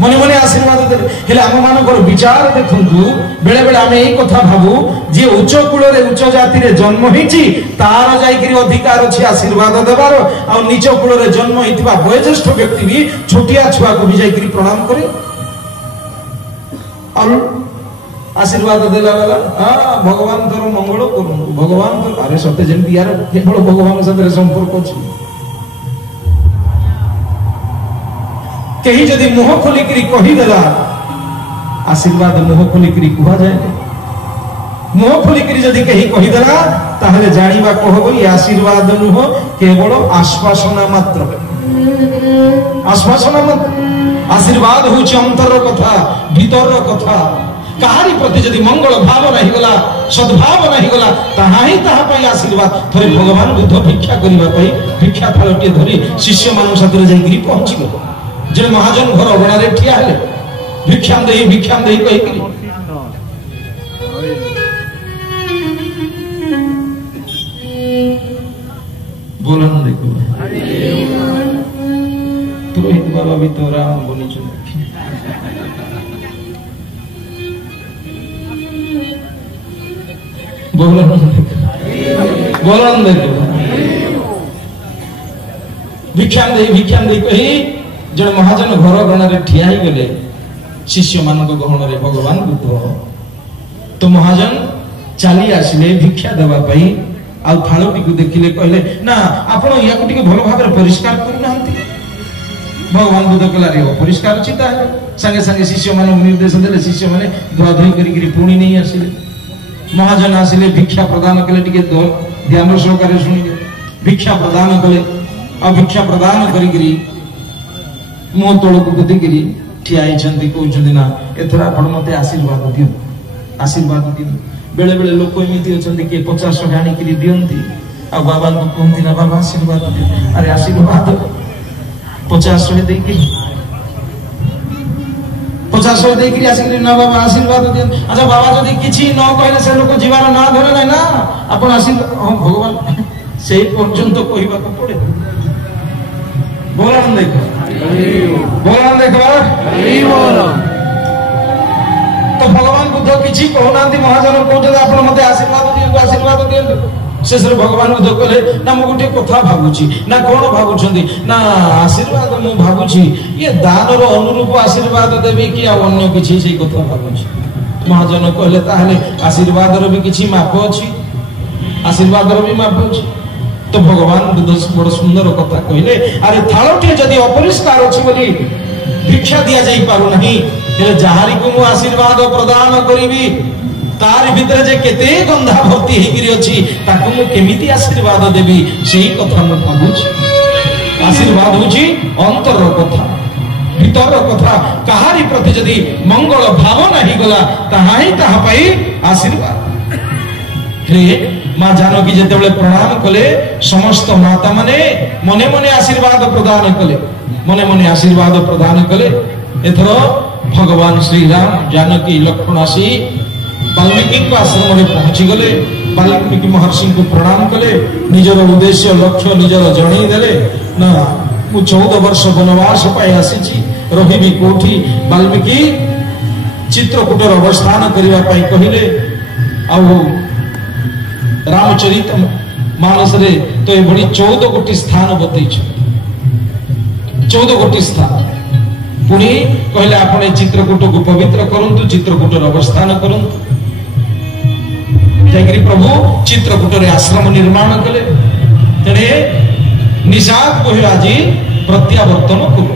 मने मने आशीर्वाद देले हेले आम मानकर विचार देखंतु बेले बेले आमे एई कथा भाबू जे उच्च कुल रे उच्च जाति रे जन्म हिची तार जाईकरी अधिकार अछि आशीर्वाद देबार आ नीच कुल रे जन्म हितबा वयोज्येष्ठ व्यक्ति भी छोटिया छुआ को भी जाईकरी प्रणाम करे और आशीर्वाद देला वाला हां भगवान तोर मंगल करू भगवान तो अरे सत्य जेंति यार केवल भगवान साथे संपर्क अछि कहीं जदि मुह खोलिकी कहीदेला आशीर्वाद मुह खोलिकी कह जाए मुह खोलिकी जदि कहीं कहीदेला ताहले जानिबा कहबो ये आशीर्वाद नुह केवल आश्वासना मात्र आश्वासना मात्र आशीर्वाद होची अंतर कथा भीतर कथा कहारी प्रति जदि मंगल भाव नहीं गला सद्भाव नहीं गला ताहा ही ताहा पई आशीर्वाद थरे भगवान बुद्ध भिक्षा करिबा पई भिक्षा थालटी धरी शिष्य मान साथरे जाईकरी पहुंची गयो जे महाजन घर अगणा रे ठिया हेले भिक्षा देई कहि करी बोलन देखो पुरोहित बाबा भी तो राम बोली चल बोलन देखो भिक्षा देई कहि जन महाजन घर गण रे ठिया ही गले शिष्य मान गहण रे भगवान बुद्ध तो महाजन चली आसिले भिक्षा देवा पई आ थालोटी को देखिले कहले ना आपण या को टिके भलो भाबरे परिष्कार करू नांती भगवान बुद्ध कहला रे परिष्कार चिता है संगे संगे शिष्य मान निर्देश देले शिष्य माने धुआ धुई करी पुणी नहीं आसिले महाजन आसिले भिक्षा प्रदान कले टिके ध्यान सहकारे सुनिले भिक्षा प्रदान कले आ भिक्षा प्रदान करी मुह तोड़ को देखिरी ठिया कहते ना एथर आपण मत आशीर्वाद दियो बेले बेले लोक एमती अच्छा किए 50 टका आनिक दिखती आ बाबा को कहती ना बाबा आशीर्वाद दियो अरे आशीर्वाद 50 टका देकी 50 टका देकी आसिक ना बाबा आशीर्वाद दियो अच्छा बाबा जदि किछि न कहले से लोक जीवार ना धरे ना ना आपण आशीर्वाद भगवान से पर्यंत कहबा को पड़े बोलन देखो तो भगवान बुद्ध किछि कहना महाजन कहते आपण मते आशीर्वाद दियंतु शेषर भगवान बुद्ध कहले ना मु गोटे कथा भाबुची ना कोन भाबुछंदी ना आशीर्वाद मु भाबुची ये दान रो अनुरूप आशीर्वाद देबी कि आ अन्य किछि सेही कथा भाबुची महाजन कहले ताहले आशीर्वाद रो भी किछि माप अछि आशीर्वाद रो भी माप अछि तो भगवान बुद्ध बड़ सुंदर कथा कहले अरे थालोटी जदि अपरिष्कार अछि बोली भिक्षा दिया जाई पारु नहीं हेले जहारी को मु आशीर्वाद प्रदान करिवि तार भीतर जे केते गंधा भर्ती हेगिरि अछि ताकू मु केमिति आशीर्वाद देबी सेही कथा मु भाबुछि आशीर्वाद होछि अंतर कथा भीतर कथा कहारी प्रति जदि मंगल भाव नहीं गला ताहा ही ताहा पाई आशीर्वाद हे मां जानकी जेतेबेले प्रणाम कले समस्त माता माने मने मने आशीर्वाद प्रदान कले मने मने आशीर्वाद प्रदान कले एथरो भगवान श्री राम जानकी लक्ष्मण आसी वाल्मीकि को आश्रम में पहुंची गले वाल्मीकि महर्षि को प्रणाम कले निजर उद्देश्य लक्ष्य निजर जणी देले ना मु 14 वर्ष वनवास पाई आसीची रहिबी कोठी वाल्मीकि चित्रकूटर अवस्थान करिवा पाई कहिले आ रामचरित मानस रे तो ये बड़ी 14 गोटी स्थान बतई 14 गोटी स्थान पुणी कहले आपने चित्रकूट को पवित्र करंतु चित्रकूटर अवस्थान करंतु जाकरी प्रभु चित्रकूट रे आश्रम निर्माण कले तेने निषाद को आज प्रत्यावर्तन करू